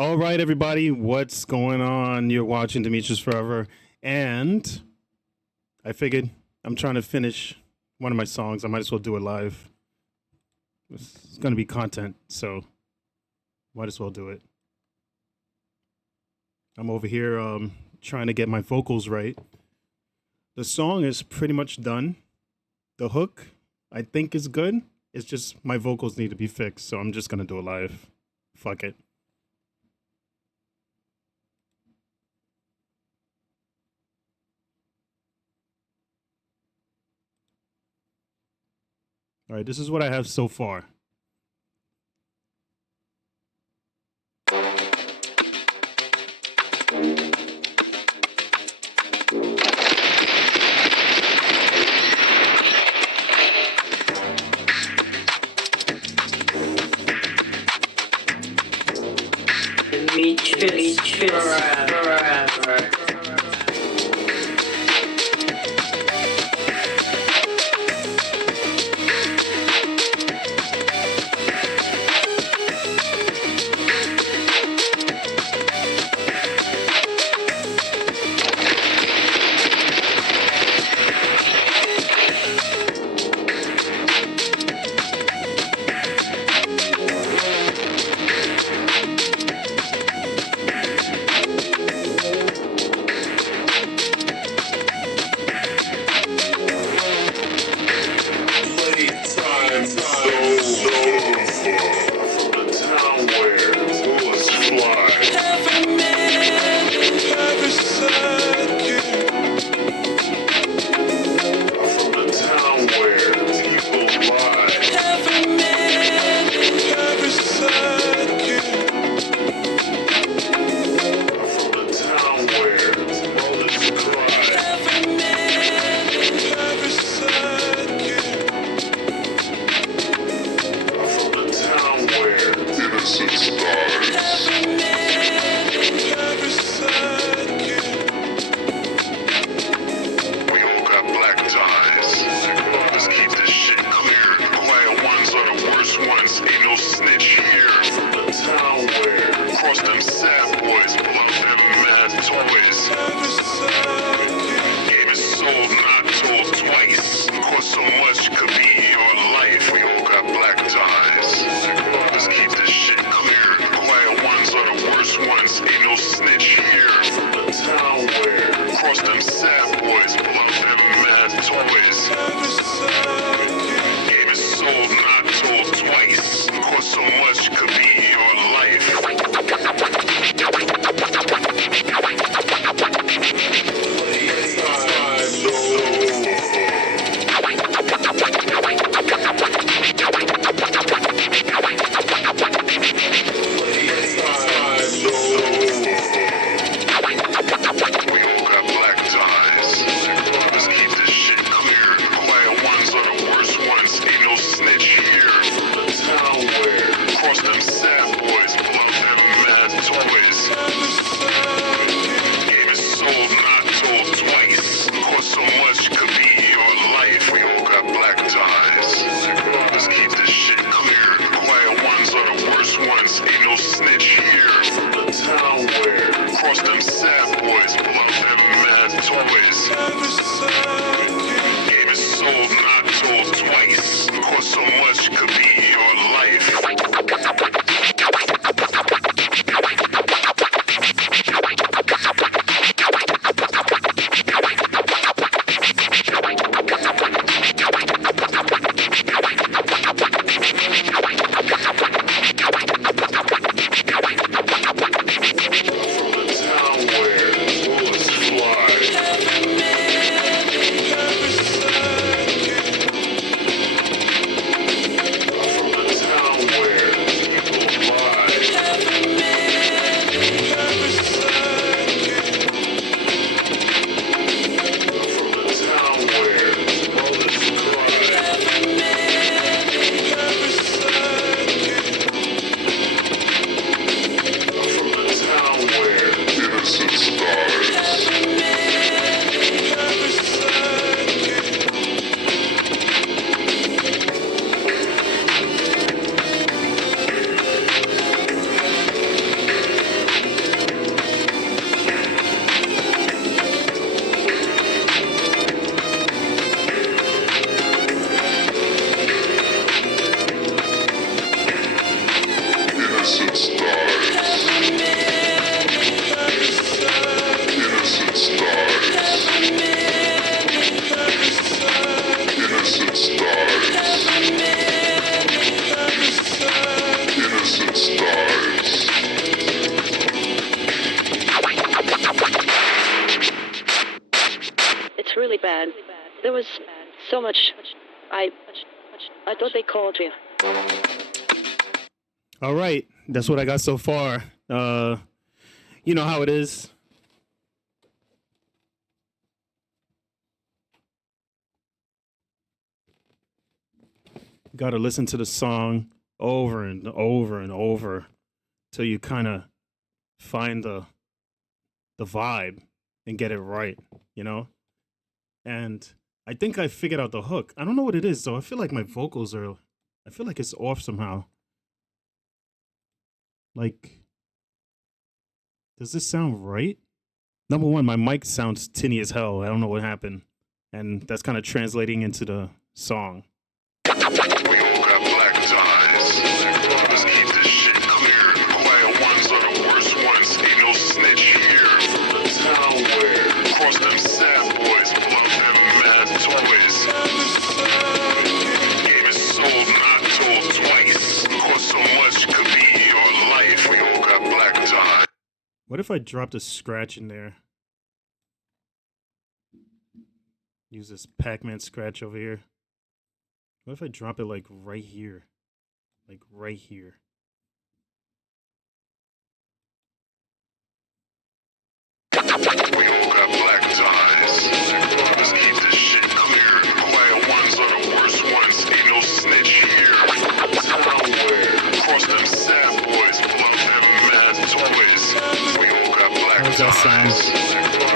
All right, everybody, what's going on? You're watching Demetris Forever, and I figured I'm trying to finish one of my songs. I might as well do it live. It's going to be content, so might as well do it. I'm over here trying to get my vocals right. The song is pretty much done. The hook, I think, is good. It's just my vocals need to be fixed, so I'm just going to do it live. Fuck it. All right, this is what I have so far. Demetris forever. Playtime so from the town where bullets fly. Every minute, every second. From the town where people lie. Every minute, every second. From the town where bullets cry. Every minute, every second. From the town where innocence dies. Every minute, every second. We all got black ties. Let's keep this shit clear. The quiet ones are the worst ones. Ain't no snitch here. From the town where cross them sad boys, pull out them mad toys. Every second. Game is sold, not told twice. Cost so much, could be your life. We all got black ties. Let's keep this shit clear. The quiet ones are the worst ones. Ain't no snitch here. From the town where cross them sad boys, pull out them mad toys. Every second. Game is sold, not told twice. Cost so much, could be your life. Cross them sad boys, pull out them mad toys. Game is sold, not told twice. Cost so much, could be your life. From the town where bullets fly. Every minute, was so much. I thought they called you. All right, that's what I got so far. You know how it is. Got to listen to the song over and over and over till you kind of find the vibe and get it right, you know? And I think I figured out the hook. I don't know what it is, though. I feel like my vocals are, I feel like it's off somehow. Like, does this sound right? Number one, my mic sounds tinny as hell. I don't know what happened. And that's kind of translating into the song. We all got black ties. Let's keep this shit clear. The quiet ones are the worst ones. Ain't no snitch here. The town where cross them sad boys, pull up them mad toys. Game is sold, not told twice. Cost so much could be your life. We all got black ties. What if I dropped a scratch in there? Use this Pac-Man scratch over here. What if I drop it like right here? Like right here. We all got black ties. Let's keep this shit clear. The quiet ones are the worst ones. Ain't no snitch here. Town where cross them sad boys, pull up them mad toys. We all got black How does that sound? ties.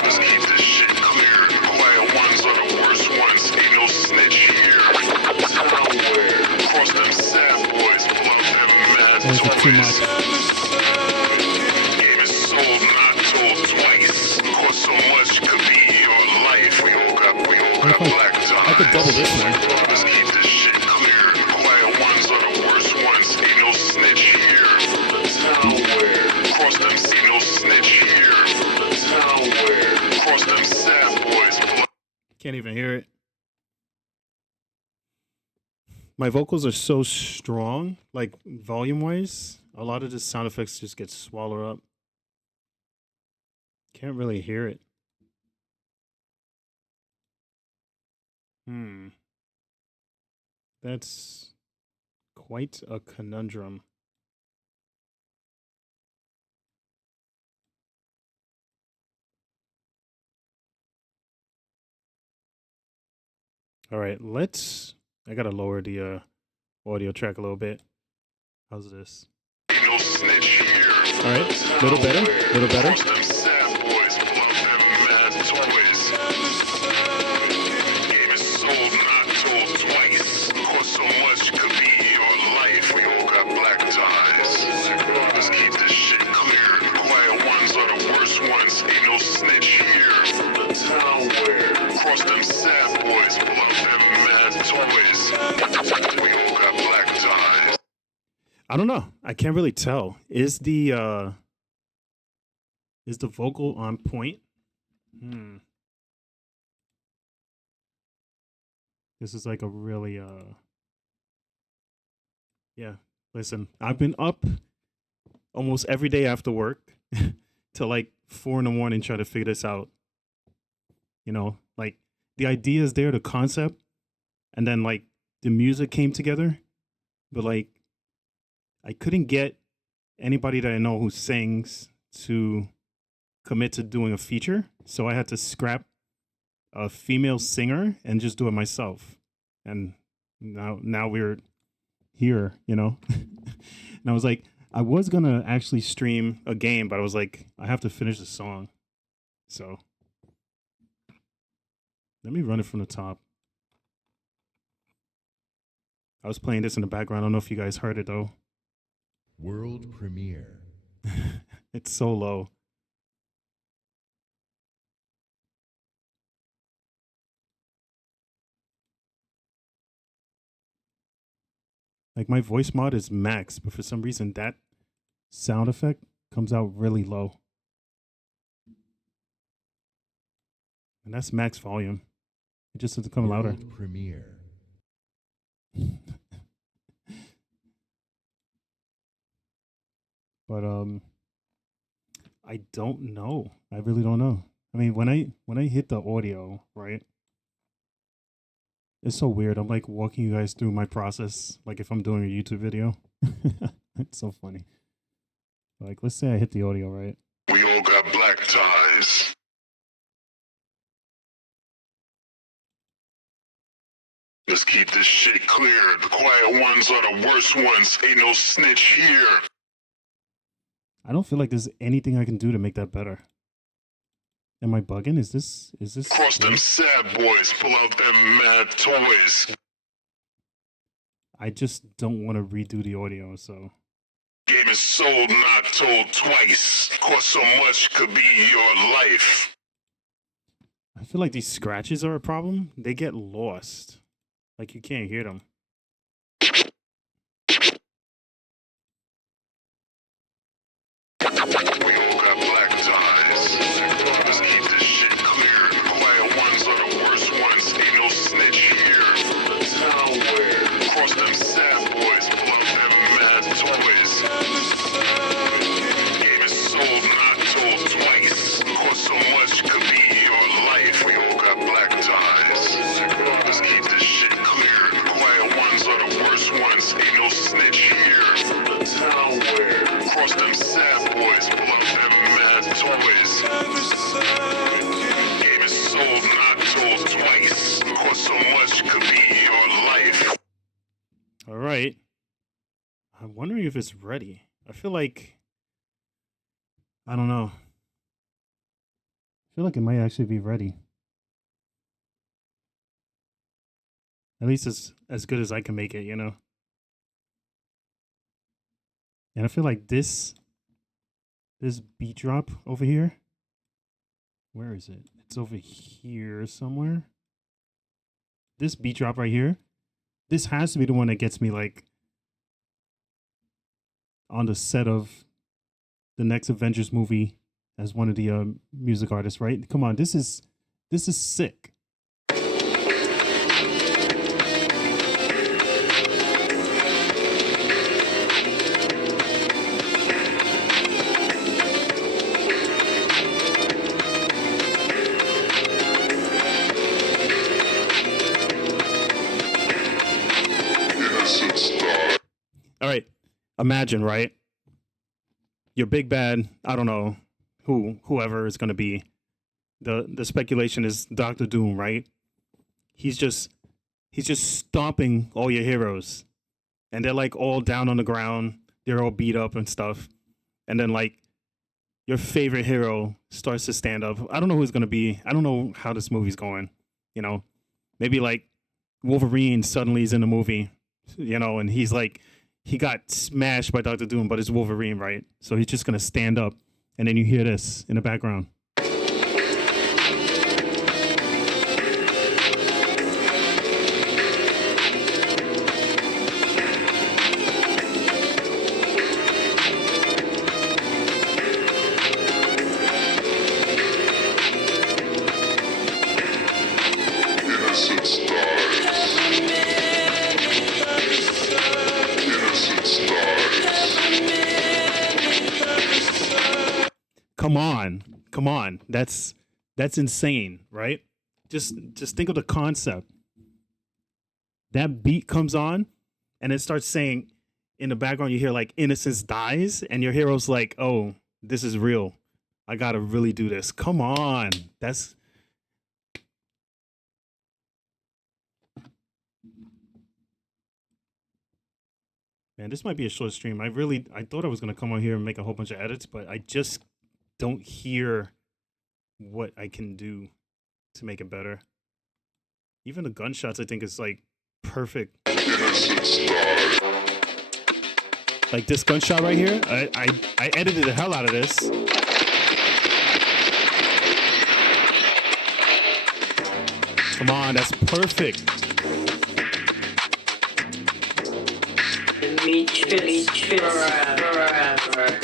Let's keep this shit clear. The quiet ones are the worst ones. Ain't no snitch here. Town where cross them sad boys, pull up them mad Or is it too much? Game is sold, not told twice. Cost so much could be your life. We all got black ties. I could double this one. Let's keep this shit clear. The quiet ones are the worst ones. Ain't no snitch here. The town where cross them, see no snitch here. The town where cross them sad boys. Can't even hear it. My vocals are so strong, like volume-wise. A lot of the sound effects just get swallowed up. Can't really hear it. That's quite a conundrum. All right, I gotta lower the audio track a little bit. How's this? Ain't no snitch here. All right, little better, little better. Cross them sad boys, pull up them mad toys. Game is sold, not told twice. Cost so much could be your life. We all got black ties. Let's keep this shit clear. The quiet ones are the worst ones. Ain't no snitch here. The town where cross them sad boys, pull up them mad toys. We all got black ties. I don't know. I can't really tell. Is the vocal on point? This is like a really yeah. Listen, I've been up almost every day after work till like 4 a.m. trying to figure this out. You know, like the idea is there, the concept, and then like the music came together, but like I couldn't get anybody that I know who sings to commit to doing a feature, so I had to scrap a female singer and just do it myself. And now we're here, you know. And I was like, I was gonna actually stream a game, but I was like, I have to finish the song. So let me run it from the top. I was playing this in the background. I don't know if you guys heard it though. World premiere. It's so low. Like my voice mod is max, but for some reason that sound effect comes out really low. And that's max volume. It just has to come louder. World premiere. But I don't know. I really don't know. I mean, when I hit the audio, right? It's so weird. I'm like walking you guys through my process, like if I'm doing a YouTube video. It's so funny. Like, let's say I hit the audio, right? We all got black ties. Let's keep this shit clear. The quiet ones are the worst ones. Ain't no snitch here. I don't feel like there's anything I can do to make that better. Am I bugging? Is this Cross them sad boys, pull out them mad toys. I just don't want to redo the audio, so Game is sold, not told twice. Cost so much, could be your life. I feel like these scratches are a problem. They get lost. Like you can't hear them. We all got black ties. Let's keep this shit clear. The quiet ones are the worst ones. Ain't no snitch here. The town where cross them sad boys, pull out them mad toys. Game is sold, not told twice. Cost so much, could be your life. We all got black ties. Let's keep this shit clear. The quiet ones are the worst ones. Ain't no snitch here. The town where cross them sad boys, pull out them mad toys. Game is sold, not told twice. Cost so much, could be your life. All right. I'm wondering if it's ready. I feel like I don't know. I feel like it might actually be ready. At least it's as good as I can make it, you know? And I feel like this beat drop over here. Where is it? It's over here somewhere. This beat drop right here. This has to be the one that gets me like on the set of the next Avengers movie as one of the music artists, right? Come on, this is sick. All right, imagine, right? Your big bad, I don't know whoever is going to be. The speculation is Doctor Doom, right? He's just stomping all your heroes. And they're like all down on the ground. They're all beat up and stuff. And then like your favorite hero starts to stand up. I don't know who it's going to be. I don't know how this movie's going, you know. Maybe like Wolverine suddenly is in the movie, you know, and he's like, he got smashed by Dr. Doom, but it's Wolverine, right? So he's just going to stand up, and then you hear this in the background. Come on. That's insane, right? Just think of the concept. That beat comes on and it starts saying in the background, you hear like innocence dies and your hero's like, oh, this is real. I gotta really do this. Come on. Man, this might be a short stream. I thought I was gonna come on here and make a whole bunch of edits, but I just don't hear what I can do to make it better. Even the gunshots, I think, is like perfect. Like this gunshot right here, I edited the hell out of this. Come on, that's perfect. Demetris forever.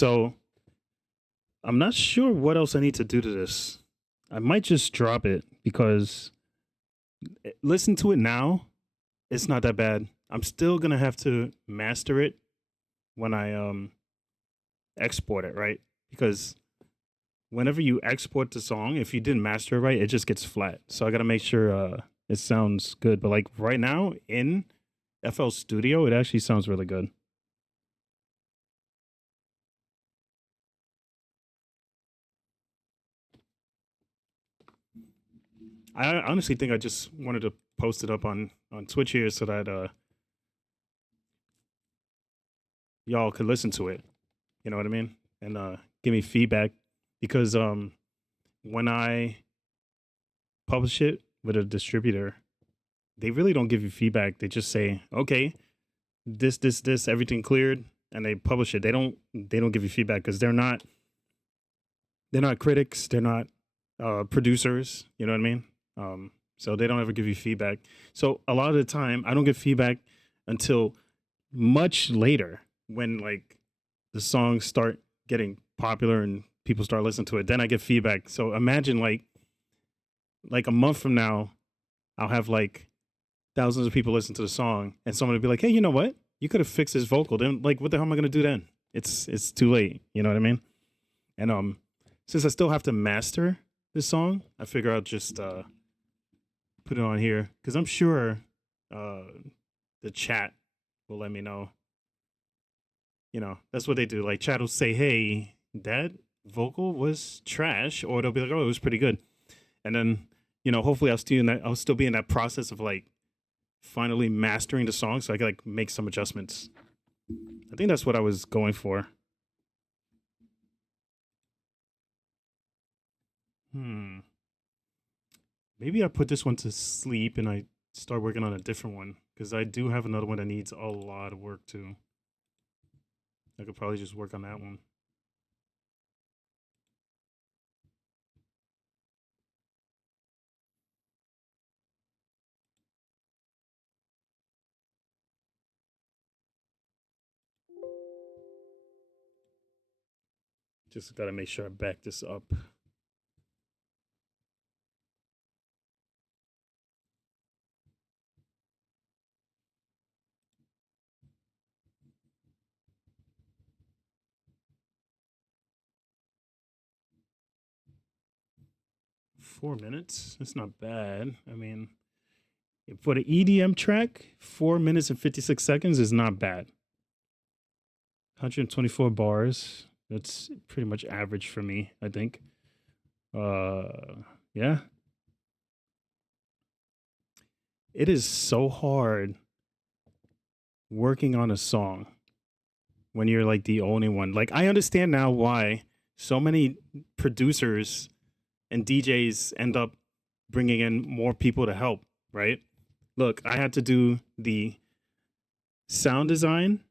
So I'm not sure what else I need to do to this. I might just drop it because listen to it now. It's not that bad. I'm still gonna have to master it when I export it, right? Because whenever you export the song, if you didn't master it right, it just gets flat. So I gotta make sure it sounds good. But like right now in FL Studio, it actually sounds really good. I honestly think I just wanted to post it up on Twitch here so that y'all could listen to it. You know what I mean? And give me feedback because when I publish it with a distributor, they really don't give you feedback. They just say, "Okay, this, everything cleared," and they publish it. They don't give you feedback because they're not critics. They're not producers. You know what I mean? So they don't ever give you feedback. So a lot of the time, I don't get feedback until much later when like the songs start getting popular and people start listening to it. Then I get feedback. So imagine like a month from now, I'll have like thousands of people listen to the song, and someone will be like, "Hey, you know what? You could have fixed this vocal." Then like, what the hell am I gonna do then? It's too late. You know what I mean? And since I still have to master this song, I figure I'll just put it on here because I'm sure the chat will let me know. You know, that's what they do. Like chat will say, "Hey, that vocal was trash," or they'll be like, "Oh, it was pretty good." And then, you know, hopefully I'll still be in that process of like finally mastering the song so I can like make some adjustments. I think that's what I was going for. Maybe I put this one to sleep and I start working on a different one because I do have another one that needs a lot of work too. I could probably just work on that one. Just gotta make sure I back this up. $4 minutes. That's not bad. I mean, for the EDM track, 4 minutes and 56 seconds is not bad. 124 bars. That's pretty much average for me, I think. Yeah. It is so hard working on a song when you're like the only one. Like I understand now why so many producers and DJs end up bringing in more people to help, right? Look, I had to do the sound design,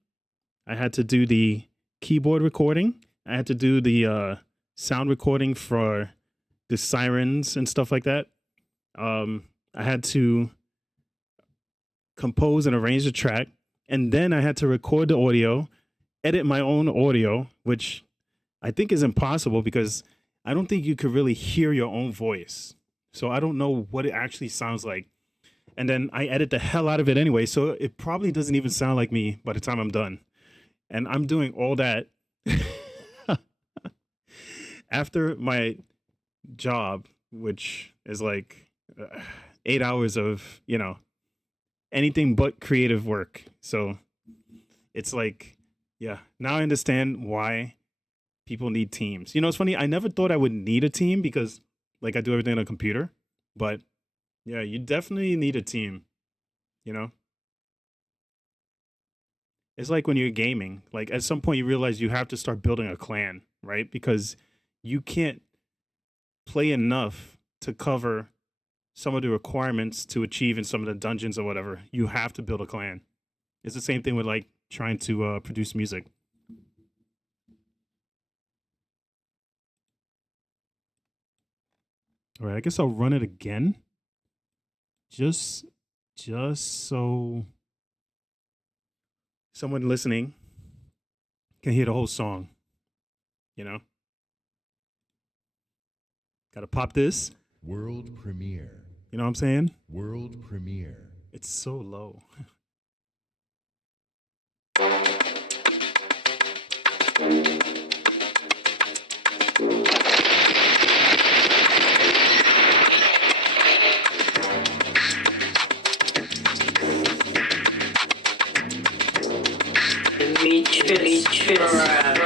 I had to do the keyboard recording, I had to do the sound recording for the sirens and stuff like that. I had to compose and arrange the track, and then I had to record the audio, edit my own audio, which I think is impossible because I don't think you could really hear your own voice. So I don't know what it actually sounds like. And then I edit the hell out of it anyway, so it probably doesn't even sound like me by the time I'm done. And I'm doing all that after my job, which is like 8 hours of, you know, anything but creative work. So it's like, yeah, now I understand why people need teams. You know, it's funny. I never thought I would need a team because like I do everything on a computer, but yeah, you definitely need a team, you know? It's like when you're gaming, like at some point you realize you have to start building a clan, right? Because you can't play enough to cover some of the requirements to achieve in some of the dungeons or whatever. You have to build a clan. It's the same thing with like trying to produce music. All right, I guess I'll run it again. Just so someone listening can hear the whole song. You know, gotta pop this. World premiere. You know what I'm saying? World premiere. It's so low. Demetris forever.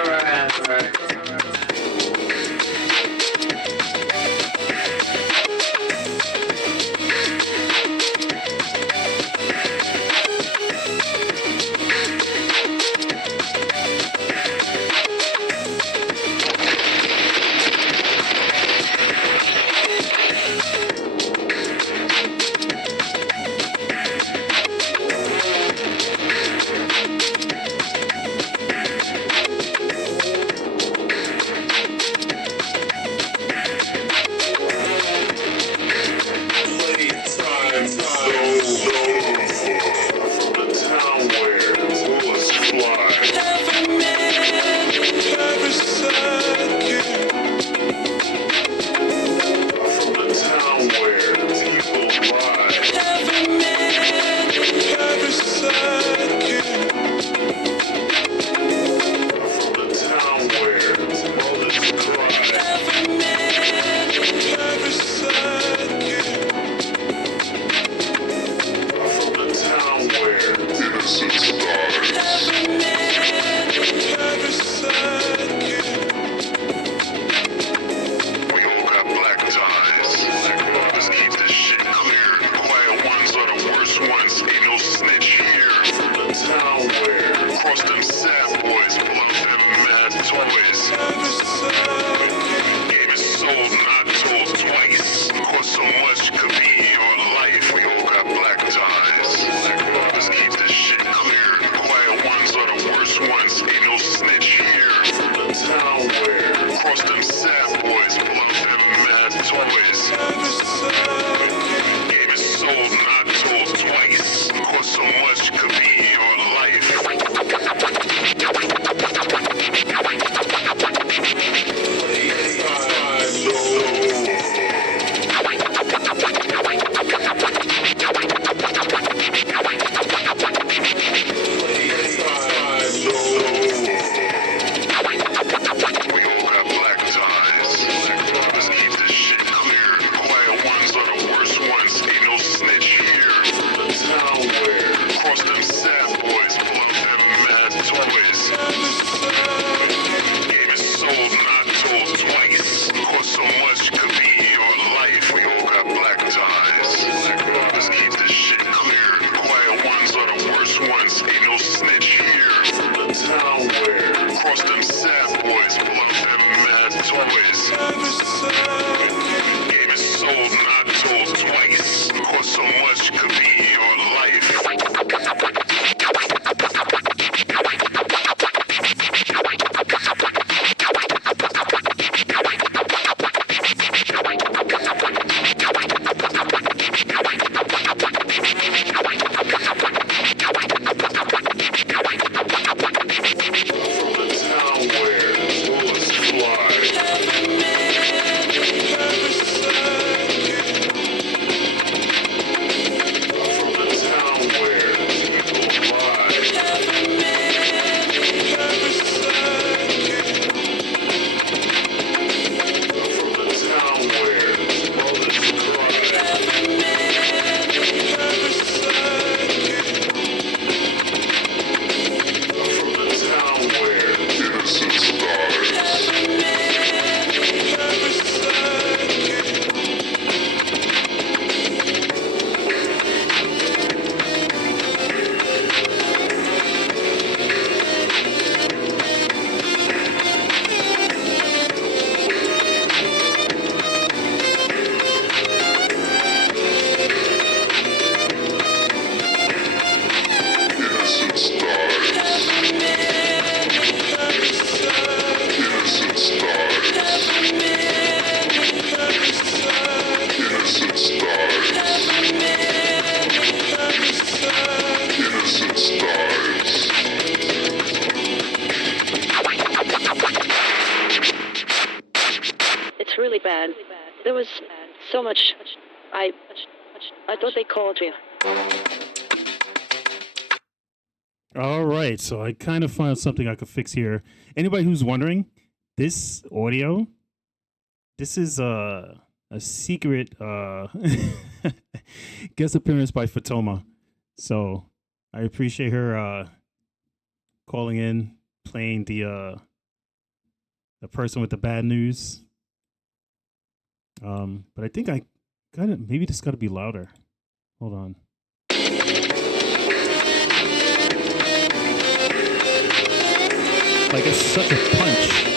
There was so much. I thought they called you. All right, so I kind of found something I could fix here. Anybody who's wondering, this audio, this is a secret guest appearance by Fatoma. So I appreciate her calling in, playing the person with the bad news. But I think I gotta, maybe this gotta be louder. Hold on. Like, it's such a punch.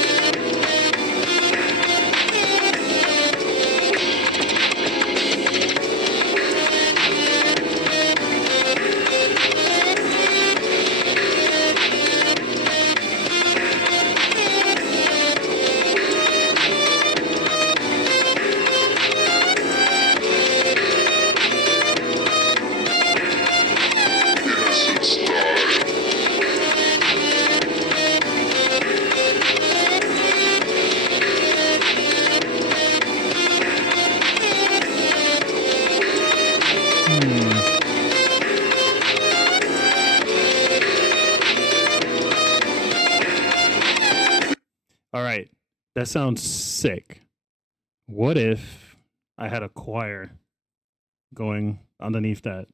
Innocent stars. All right, that sounds sick. What if I had a choir going underneath that?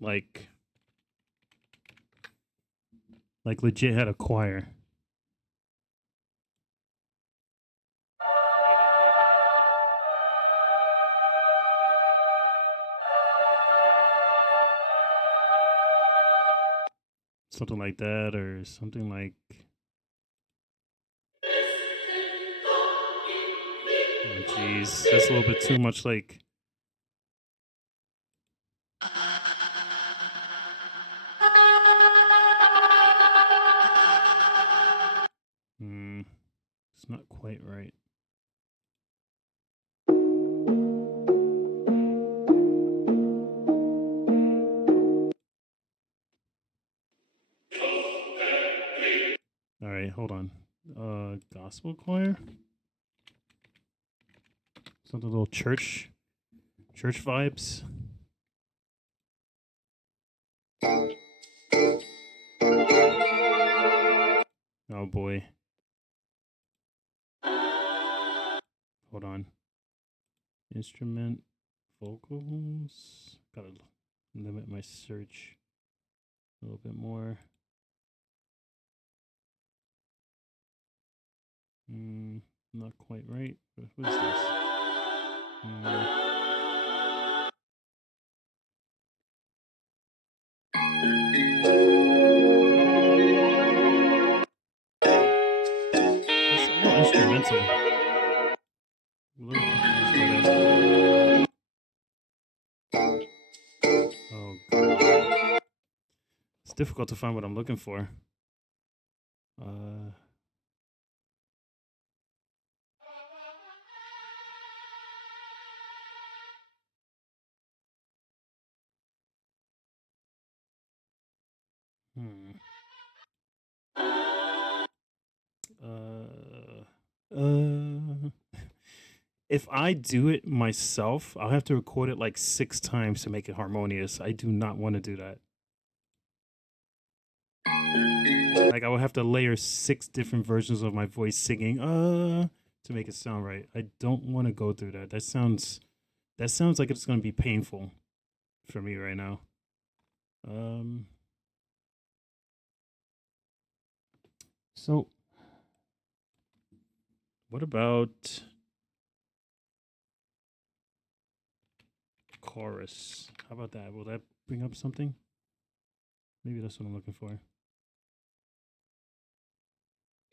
Like legit had a choir. Something like that, or something like. Oh, jeez, that's a little bit too much. Like. It's not quite right. All right, hold on. Gospel choir. Something a little church vibes. Oh boy. Hold on. Instrument, vocals. Gotta limit my search a little bit more. Not quite right. But who's this? It's a little instrumental. A little confused by that. Oh god. It's difficult to find what I'm looking for. If I do it myself, I'll have to record it like 6 times to make it harmonious. I do not want to do that. Like, I would have to layer 6 different versions of my voice singing to make it sound right. I don't want to go through that. That sounds like it's going to be painful for me right now. So what about chorus? How about that? Will that bring up something? Maybe that's what I'm looking for.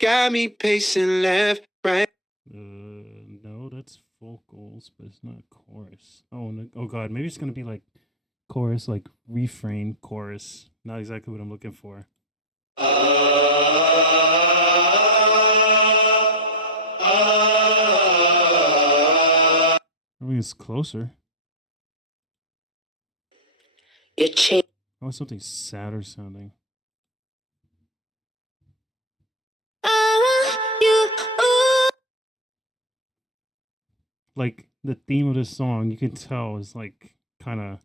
Got me pacing left, right. No, that's vocals, but it's not chorus. Oh, no, oh god, maybe it's gonna be like chorus, like refrain, chorus. Not exactly what I'm looking for. I mean, it's closer. I want something sadder sounding. like the theme of the song, you can tell is like kind of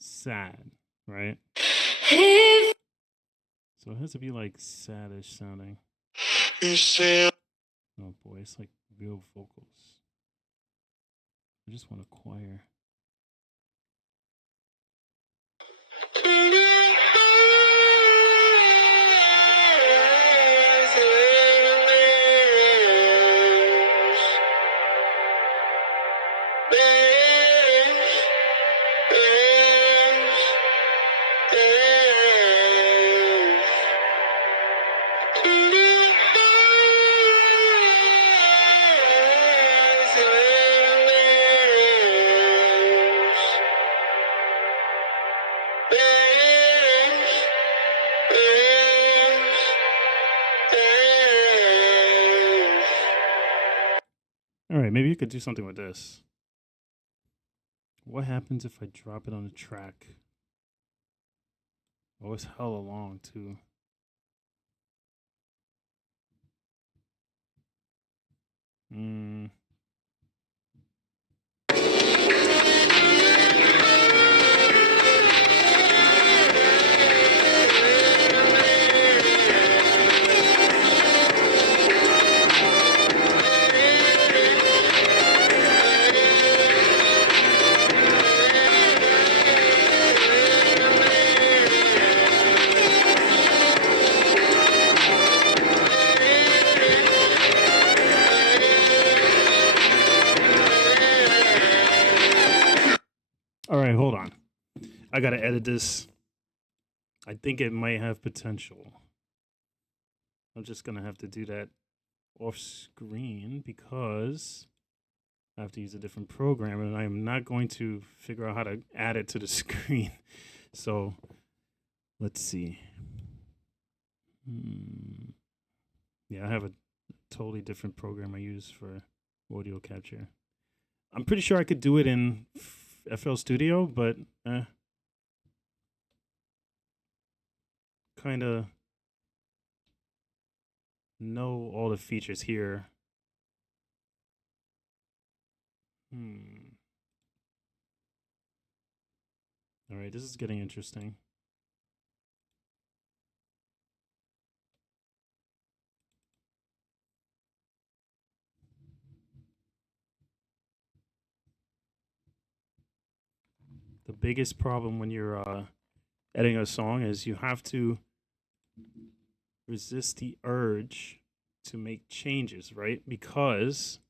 sad, right? So it has to be like saddish sounding. Oh boy, it's like real vocals. I just want a choir. All right, maybe you could do something with this. What happens if I drop it on the track? Oh, it's hella long too. All right, hold on. I gotta edit this. I think it might have potential. I'm just gonna have to do that off screen because I have to use a different program and I am not going to figure out how to add it to the screen. So let's see. Yeah, I have a totally different program I use for audio capture. I'm pretty sure I could do it in FL Studio, but kind of know all the features here. All right, this is getting interesting. The biggest problem when you're editing a song is you have to resist the urge to make changes, right? Because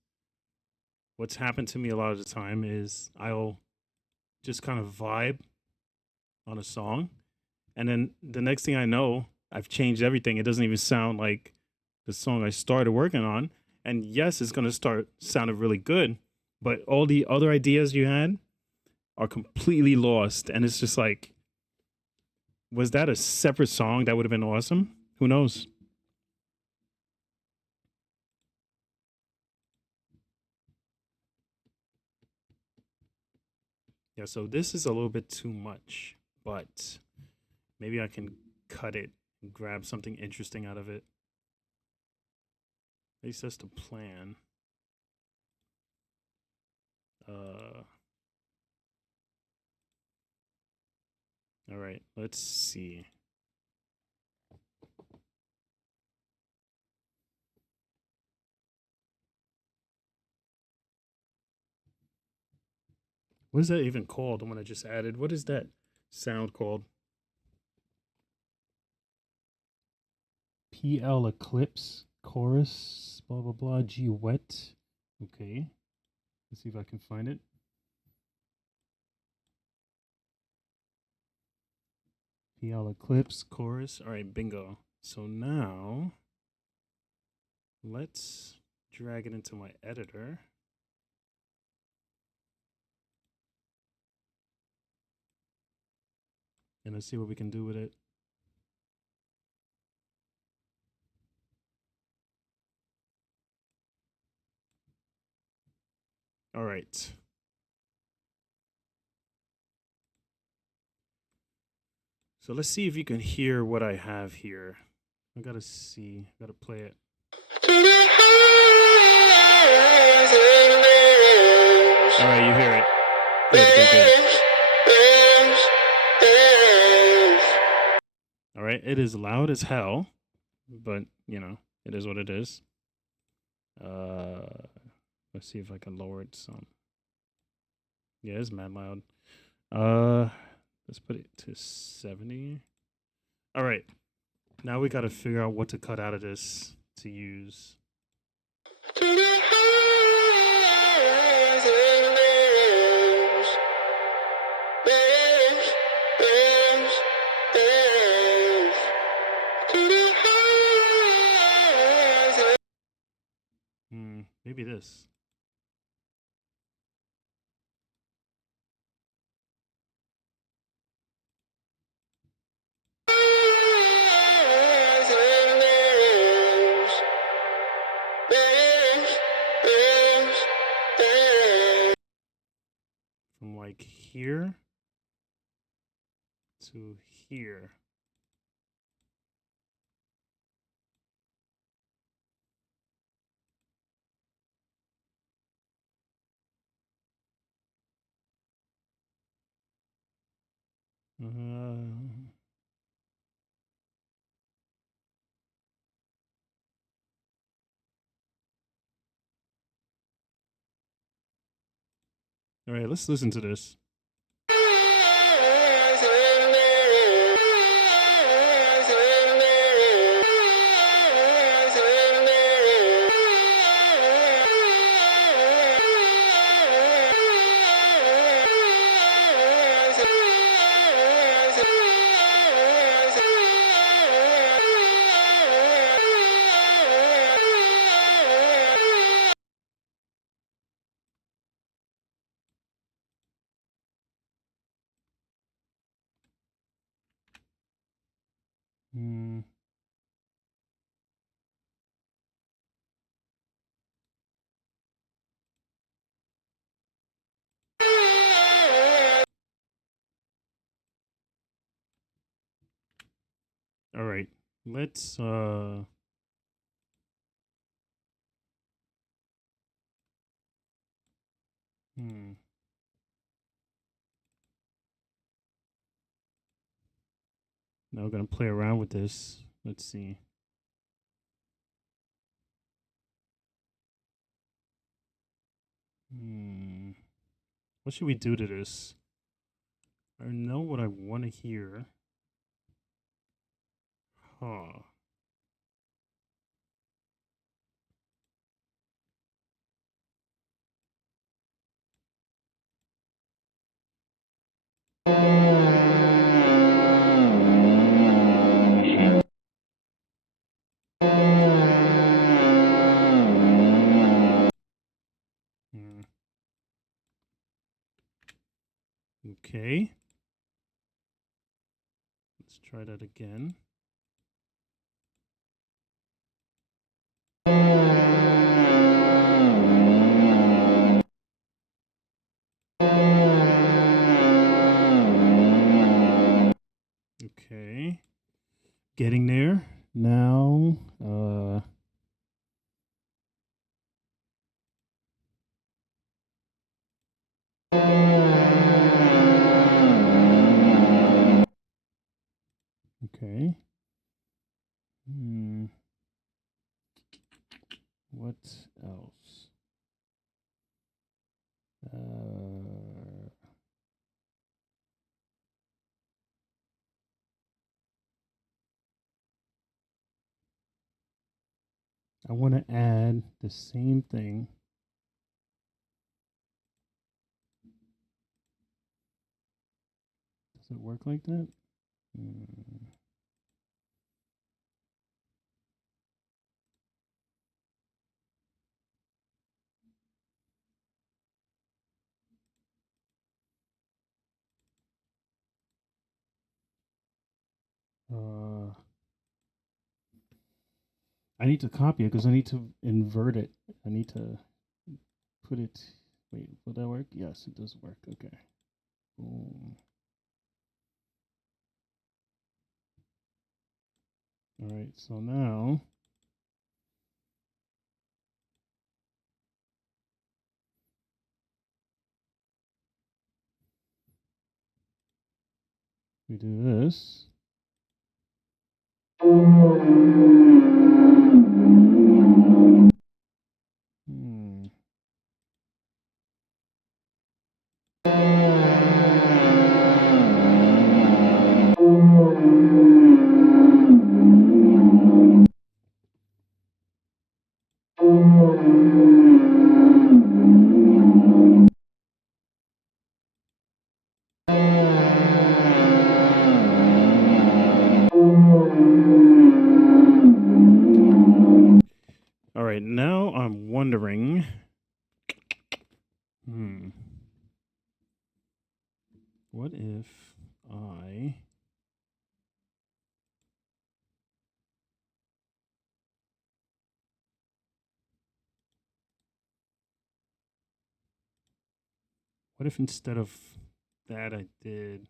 what's happened to me a lot of the time is I'll just kind of vibe on a song, and then the next thing I know, I've changed everything. It doesn't even sound like the song I started working on. And yes, it's going to start sounding really good, but all the other ideas you had are completely lost. And it's just like, was that a separate song that would have been awesome? Who knows? Yeah, so this is a little bit too much, but maybe I can cut it and grab something interesting out of it. At least that's the plan. All right, let's see. What is that even called? The one I just added. What is that sound called? PL Eclipse chorus, blah, blah, blah, G wet. Okay. Let's see if I can find it. PL Eclipse chorus. All right, bingo. So now let's drag it into my editor. And let's see what we can do with it. All right. So let's see if you can hear what I have here. I gotta see, gotta play it. All right, you hear it. Good, good, good. All right, it is loud as hell, but you know, it is what it is. Let's see if I can lower it some. Yeah, it's mad loud. Let's put it to 70. All right, now we got to figure out what to cut out of this to use. Maybe this. From like here to here. All right, let's listen to this. All right, let's Now we're gonna play around with this. Let's see. What should we do to this? I know what I want to hear. Huh. Okay. Let's try that again. Okay. Getting there. Now, okay. What else? I want to add the same thing. Does it work like that? I need to copy it because I need to invert it. I need to put it. Wait, will that work? Yes, it does work. Okay. Boom. All right, so now We do this. Hmm. All right, now I'm wondering. What if I what if instead of that I did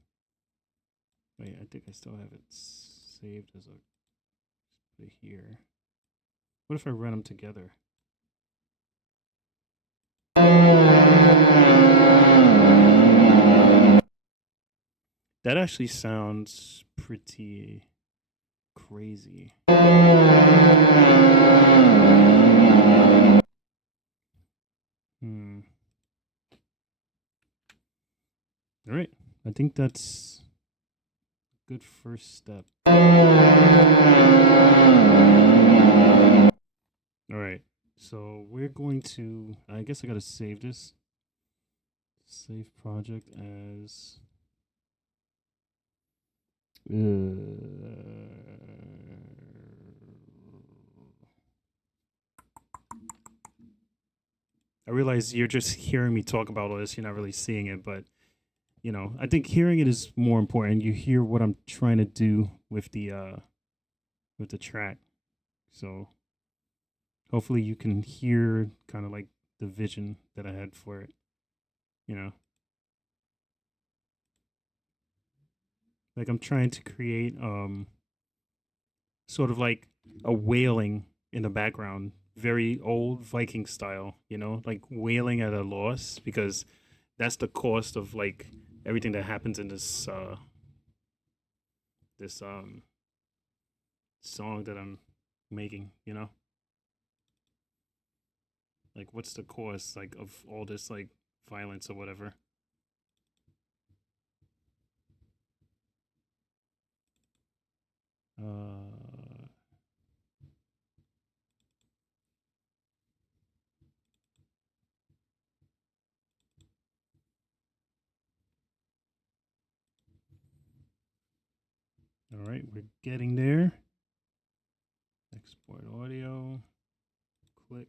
wait, I think I still have it saved as a put it here. What if I run them together? That actually sounds pretty crazy. All right. I think that's a good first step. All right. So we're going to, I guess I got to save this. Save project as I realize you're just hearing me talk about all this. You're not really seeing it, but you know, I think hearing it is more important. You hear what I'm trying to do with the track. So hopefully you can hear kind of like the vision that I had for it. You know, like I'm trying to create sort of like a wailing in the background, very old Viking style, you know, like wailing at a loss, because that's the cost of like everything that happens in this song that I'm making, you know? Like what's the cost like of all this like violence or whatever? All right, we're getting there. Export audio. Click.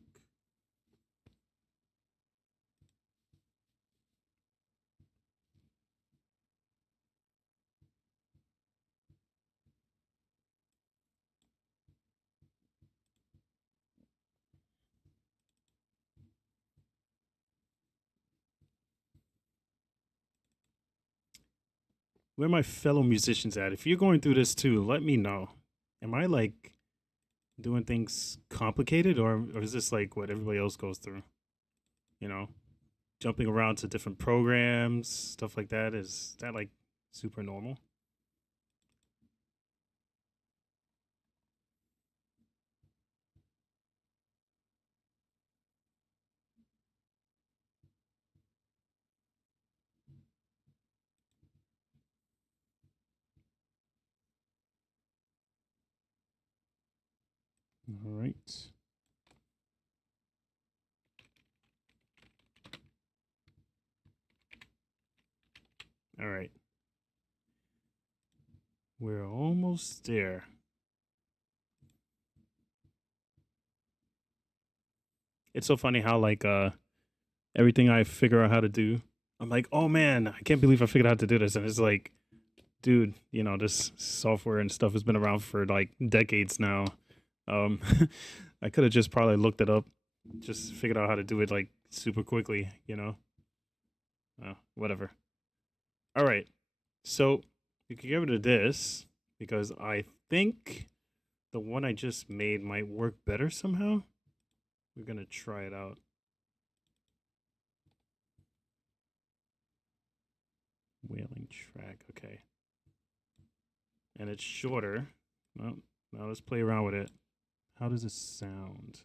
Where are my fellow musicians at? If you're going through this too, let me know. Am I like doing things complicated, or is this like what everybody else goes through? You know, jumping around to different programs, stuff like that. Is that like super normal? All right. All right. We're almost there. It's so funny how like everything I figure out how to do, I'm like, oh man, I can't believe I figured out how to do this. And it's like, dude, you know, this software and stuff has been around for like decades now. Um, I could have just probably looked it up, just figured out how to do it like super quickly, you know. Whatever. All right, so you can get rid of this because I think the one I just made might work better somehow. We're gonna try it out. Wailing track. Okay. and it's shorter. Well, now let's play around with it. How does it sound?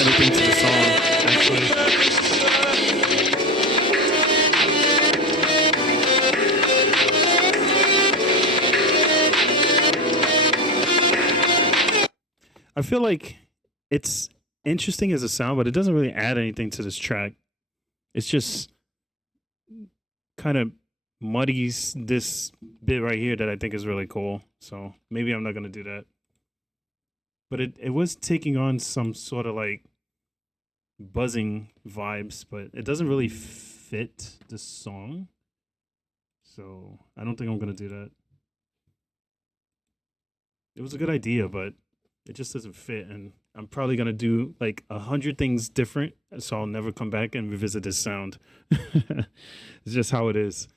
anything to the song, actually. I feel like it's interesting as a sound, but it doesn't really add anything to this track. It's just kind of muddies this bit right here that I think is really cool. So maybe I'm not going to do that. But it was taking on some sort of like buzzing vibes, but it doesn't really fit the song. So I don't think I'm going to do that. It was a good idea, but it just doesn't fit. And I'm probably going to do like 100 things different. So I'll never come back and revisit this sound. It's just how it is.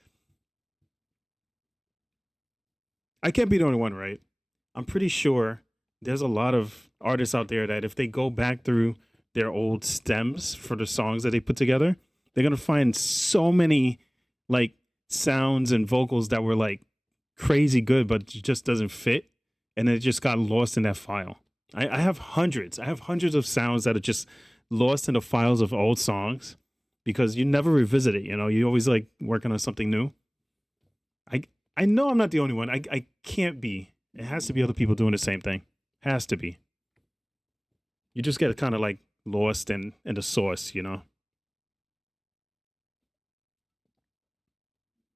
I can't be the only one, right? I'm pretty sure there's a lot of artists out there that if they go back through their old stems for the songs that they put together, they're going to find so many like sounds and vocals that were like crazy good, but it just doesn't fit. And it just got lost in that file. I have hundreds. I have hundreds of sounds that are just lost in the files of old songs because you never revisit it. You know, you always like working on something new. I know I'm not the only one. I can't be. It has to be other people doing the same thing. Has to be. You just get kind of like lost in the source, you know?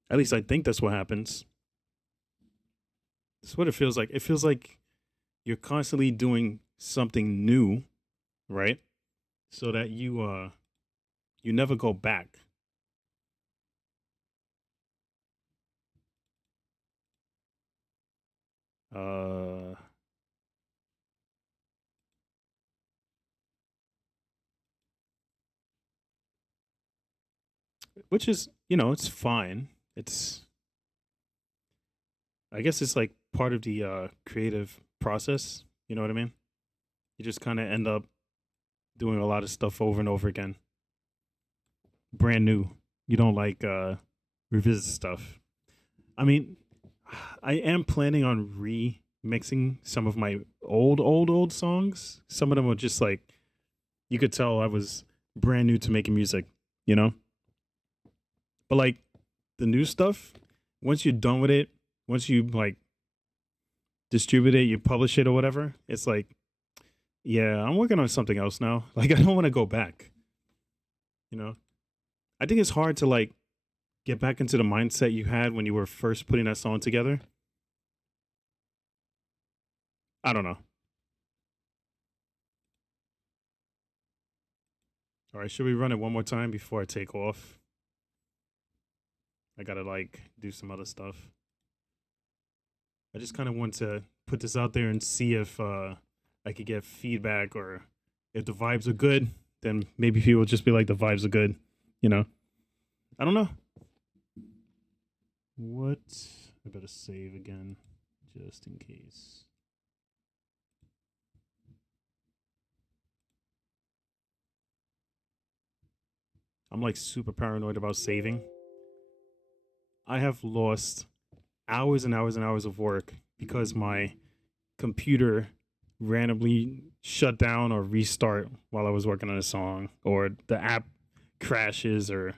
At least I think that's what happens. That's what it feels like. It feels like you're constantly doing something new, right? So that you never go back. Which is, you know, it's fine. I guess it's like part of the creative process. You know what I mean? You just kind of end up doing a lot of stuff over and over again. Brand new. You don't like revisit stuff. I mean, I am planning on remixing some of my old songs. Some of them are just like, you could tell I was brand new to making music, you know? But like the new stuff, once you're done with it, once you like distribute it, you publish it or whatever, it's like, yeah, I'm working on something else now. Like I don't want to go back. You know? I think it's hard to like get back into the mindset you had when you were first putting that song together. I don't know. All right, should we run it one more time before I take off? I gotta like do some other stuff. I just kind of want to put this out there and see if I could get feedback, or if the vibes are good, then maybe people will just be like, the vibes are good, you know? I don't know. What? I better save again, just in case. I'm like super paranoid about saving. I have lost hours and hours and hours of work because my computer randomly shut down or restart while I was working on a song, or the app crashes, or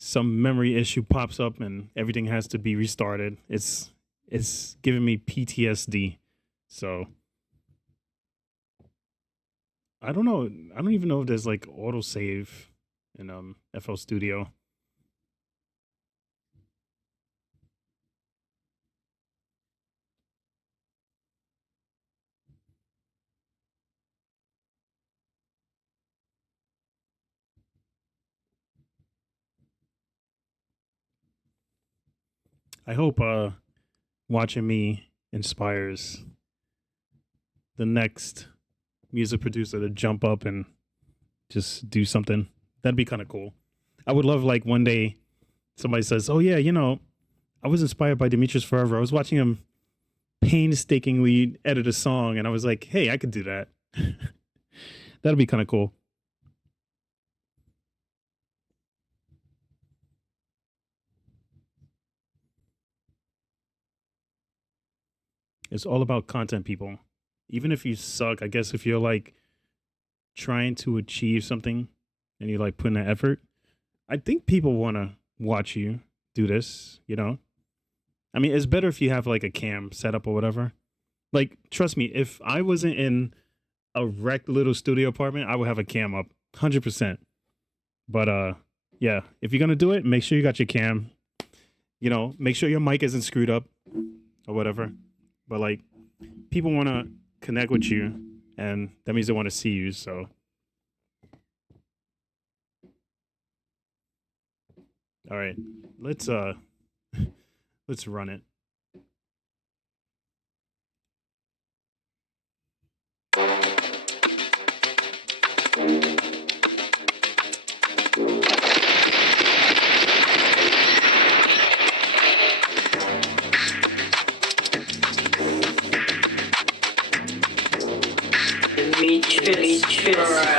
some memory issue pops up and everything has to be restarted. It's giving me PTSD. So I don't know. I don't even know if there's like autosave in FL Studio. I hope watching me inspires the next music producer to jump up and just do something. That'd be kind of cool. I would love like one day somebody says, "Oh yeah, you know, I was inspired by Demetris forever. I was watching him painstakingly edit a song, and I was like, hey, I could do that." That'd be kind of cool. It's all about content, people. Even if you suck, I guess if you're like trying to achieve something and you like putting in effort, I think people want to watch you do this, you know? I mean, it's better if you have like a cam set up or whatever. Like, trust me, if I wasn't in a wrecked little studio apartment, I would have a cam up 100%. But yeah, if you're going to do it, make sure you got your cam, you know, make sure your mic isn't screwed up or whatever. But like, people want to connect with you, and that means they want to see you. So, all right, let's run it. Demetris forever.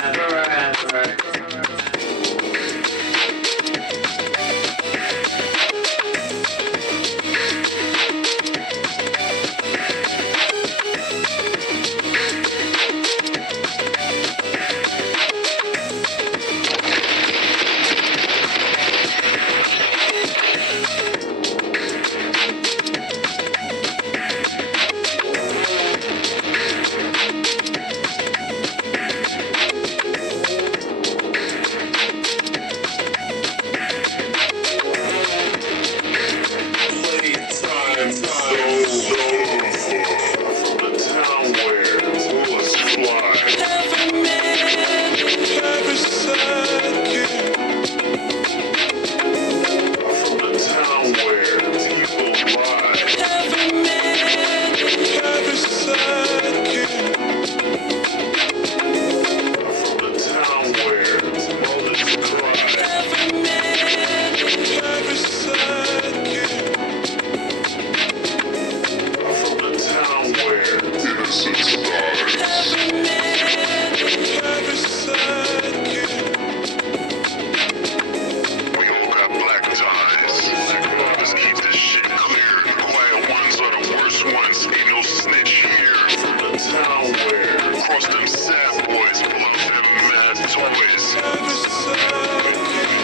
toys.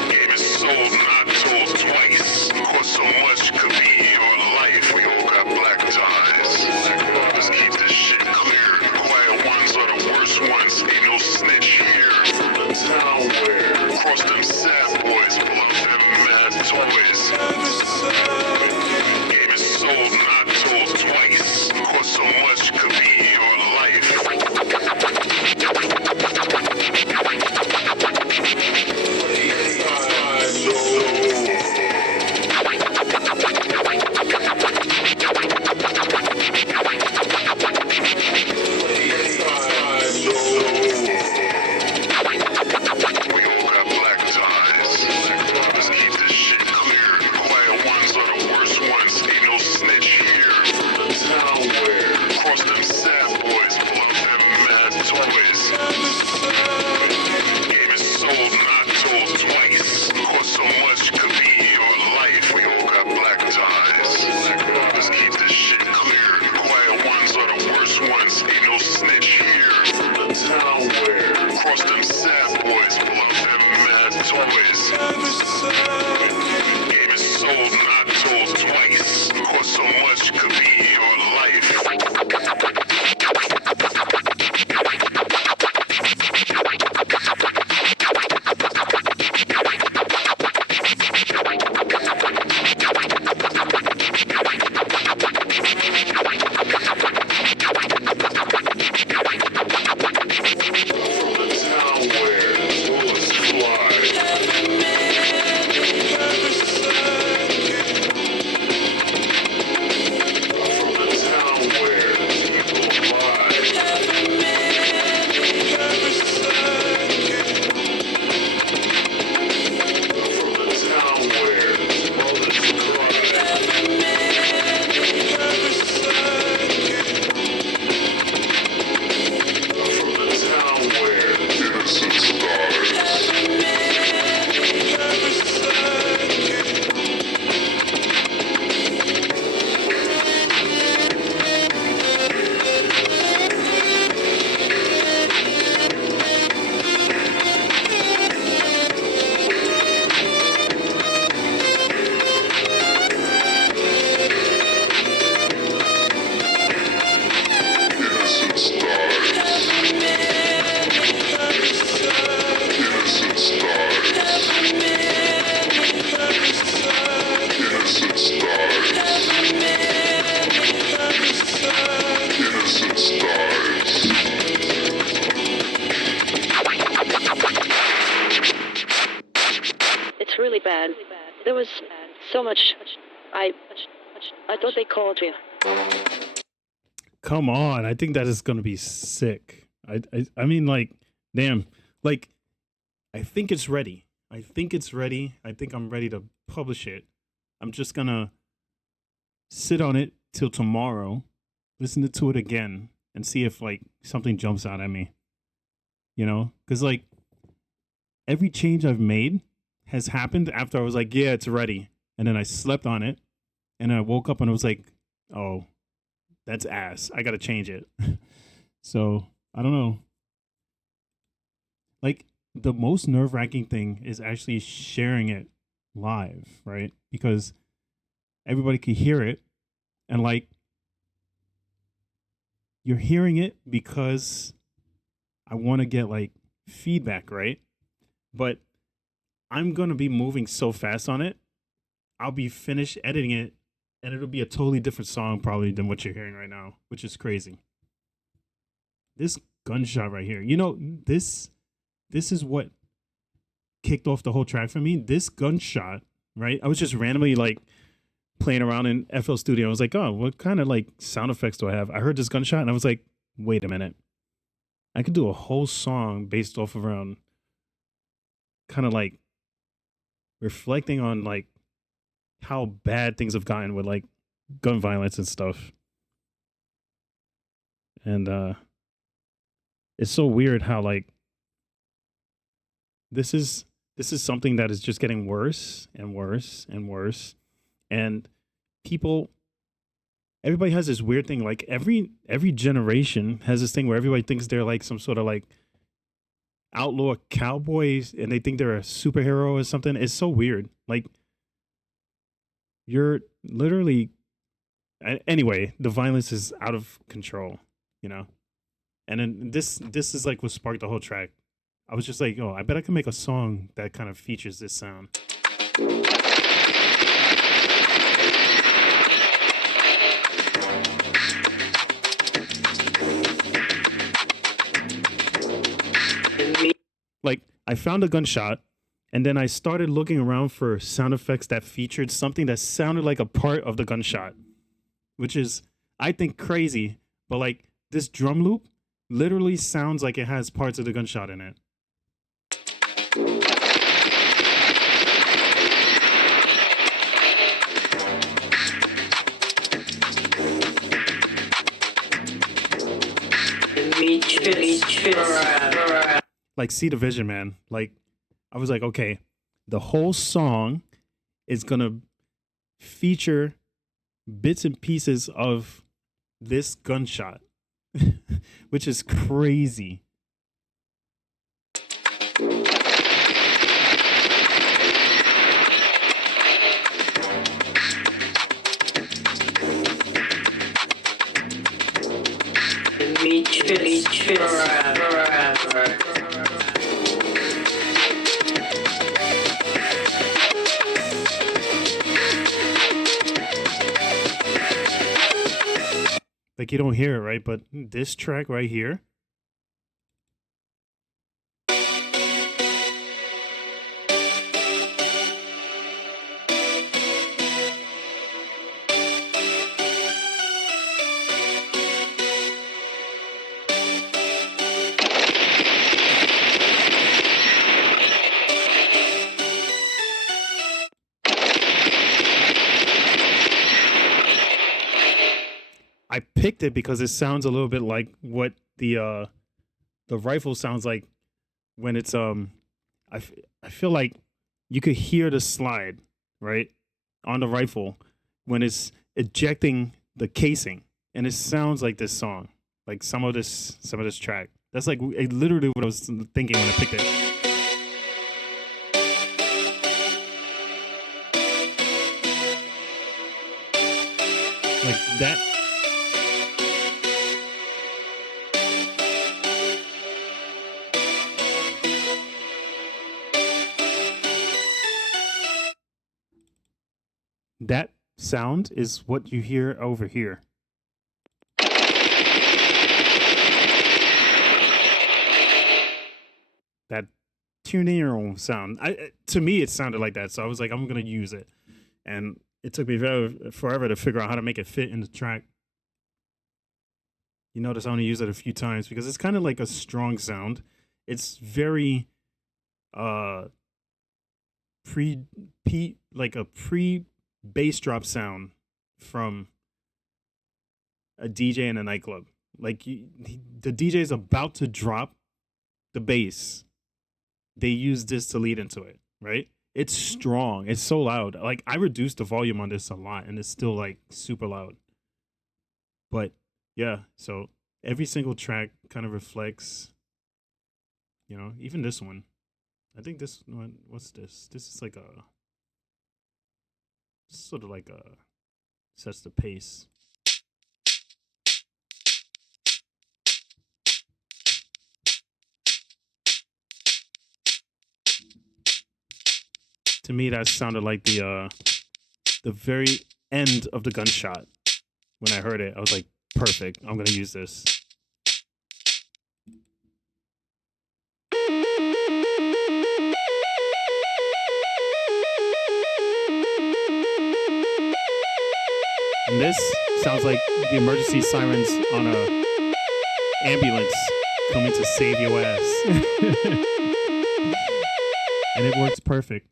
Game is sold, not told twice. Cost so much, could be your life. We all got black ties. Let's keep this shit clear. The quiet ones are the worst ones. Ain't no snitch here. The town where cross them sad boys, pull out them mad toys. Game is sold, not told twice. Cost so much, could be your life. It's really bad. There was so much. I thought they called you. Come on, I think that is gonna be sick. I mean, like, damn, like, I think it's ready. I think it's ready. I think I'm ready to publish it. I'm just gonna sit on it till tomorrow, listen to it again, and see if like something jumps out at me. You know, because like every change I've made has happened after I was like, yeah, it's ready, and then I slept on it, and I woke up and I was like, oh, that's ass. I gotta change it. So I don't know. Like the most nerve-wracking thing is actually sharing it live, right? Because everybody can hear it, and like you're hearing it because I want to get like feedback, right? But I'm gonna be moving so fast on it. I'll be finished editing it, and it'll be a totally different song probably than what you're hearing right now, which is crazy. This gunshot right here, you know, this is what kicked off the whole track for me. This gunshot, right? I was just randomly like playing around in FL Studio. I was like, oh, what kind of like sound effects do I have? I heard this gunshot and I was like, wait a minute. I could do a whole song based off of around kind of like reflecting on like how bad things have gotten with like gun violence and stuff. And it's so weird how like this is something that is just getting worse and worse and worse. And everybody has this weird thing, like every generation has this thing where everybody thinks they're like some sort of like outlaw cowboys and they think they're a superhero or something. It's so weird. Like you're literally anyway, the violence is out of control, you know. And then this is like what sparked the whole track. I was just like, oh, I bet I can make a song that kind of features this sound. Like I found a gunshot and then I started looking around for sound effects that featured something that sounded like a part of the gunshot, which is, I think, crazy. But like this drum loop literally sounds like it has parts of the gunshot in it. Like, see the vision, man. Like, I was like, okay, the whole song is gonna feature bits and pieces of this gunshot, which is crazy. Forever. Like, you don't hear it, right? But this track right here, I picked it because it sounds a little bit like what the rifle sounds like when it's I feel like you could hear the slide, right, on the rifle when it's ejecting the casing, and it sounds like this song, like some of this track. That's like literally what I was thinking when I picked it. Like that. That sound is what you hear over here. That tuning sound. To me, it sounded like that. So I was like, I'm going to use it. And it took me forever to figure out how to make it fit in the track. You notice I only use it a few times because it's kind of like a strong sound. It's very pre bass drop sound from a DJ in a nightclub. Like the DJ is about to drop the bass. They use this to lead into it, right? It's strong. It's so loud. Like I reduced the volume on this a lot and it's still like super loud. But yeah, so every single track kind of reflects, you know, even this one. I think this one, what's this? This is like sort of like sets the pace. To me, that sounded like the very end of the gunshot. When I heard it, I was like, perfect. I'm gonna use this. And this sounds like the emergency sirens on a ambulance coming to save your ass. And it works perfect.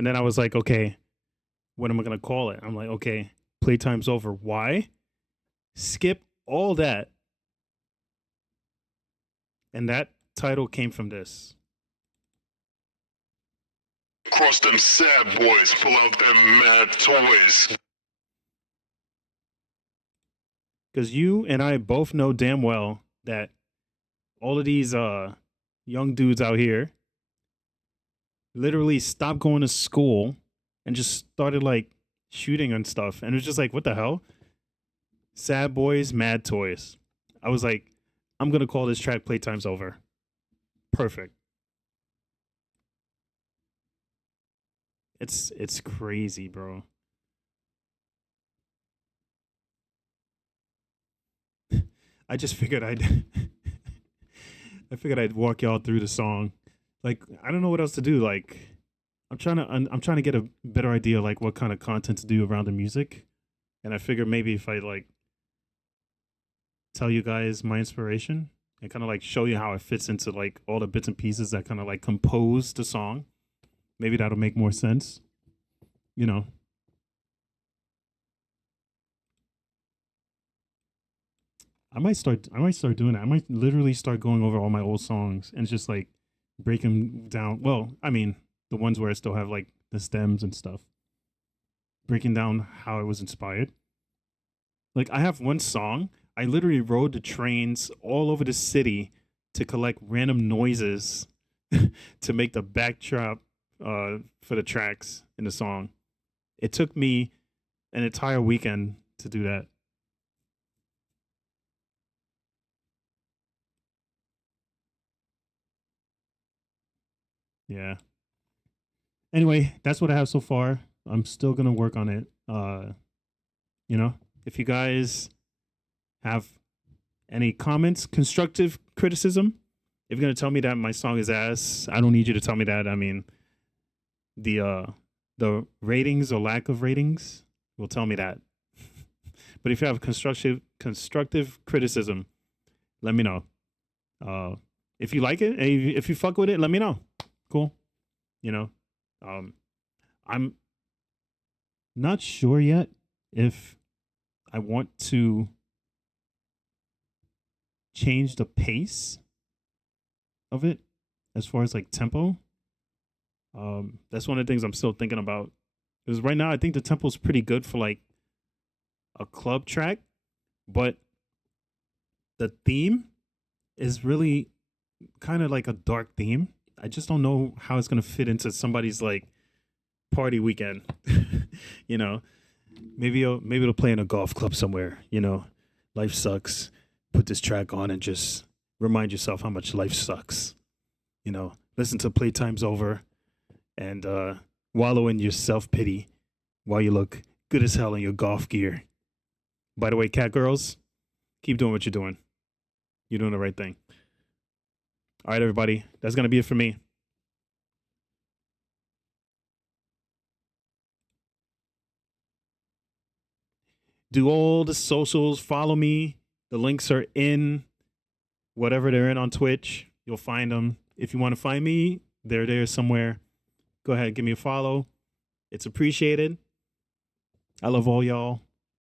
And then I was like, okay, what am I gonna call it? I'm like, okay, Playtime's over. Why? Skip all that. And that title came from this. Cross them sad boys, pull out them mad toys. Because you and I both know damn well that all of these young dudes out here literally stopped going to school and just started like shooting and stuff. And it was just like, what the hell? Sad boys, mad toys. I was like, I'm gonna call this track Playtime's Over. Perfect. It's crazy, bro. I just figured I'd I figured I'd walk y'all through the song. Like, I don't know what else to do. Like, I'm trying to get a better idea like what kind of content to do around the music. And I figured maybe if I like tell you guys my inspiration and kind of like show you how it fits into like all the bits and pieces that kind of like compose the song, maybe that'll make more sense. You know. I might start doing that. I might literally start going over all my old songs and just like break them down. Well, I mean, the ones where I still have like the stems and stuff. Breaking down how it was inspired. Like, I have one song. I literally rode the trains all over the city to collect random noises to make the backdrop for the tracks in the song. It took me an entire weekend to do that. Yeah. Anyway, that's what I have so far. I'm still gonna work on it. You know, if you guys have any comments, constructive criticism, if you're gonna tell me that my song is ass, I don't need you to tell me that. I mean, the ratings or lack of ratings will tell me that. But if you have constructive criticism, let me know. If you like it, if you fuck with it, let me know. Cool. You know, I'm not sure yet if I want to change the pace of it as far as like tempo. That's one of the things I'm still thinking about. Because right now I think the tempo is pretty good for like a club track, but the theme is really kind of like a dark theme. I just don't know how it's gonna fit into somebody's like party weekend. You know, maybe it'll play in a golf club somewhere. You know, life sucks. Put this track on and just remind yourself how much life sucks. You know, listen to Playtime's Over and wallow in your self pity while you look good as hell in your golf gear. By the way, cat girls, keep doing what you're doing. You're doing the right thing. All right, everybody. That's going to be it for me. Do all the socials. Follow me. The links are in whatever they're in on Twitch. You'll find them. If you want to find me, they're there somewhere. Go ahead. Give me a follow. It's appreciated. I love all y'all.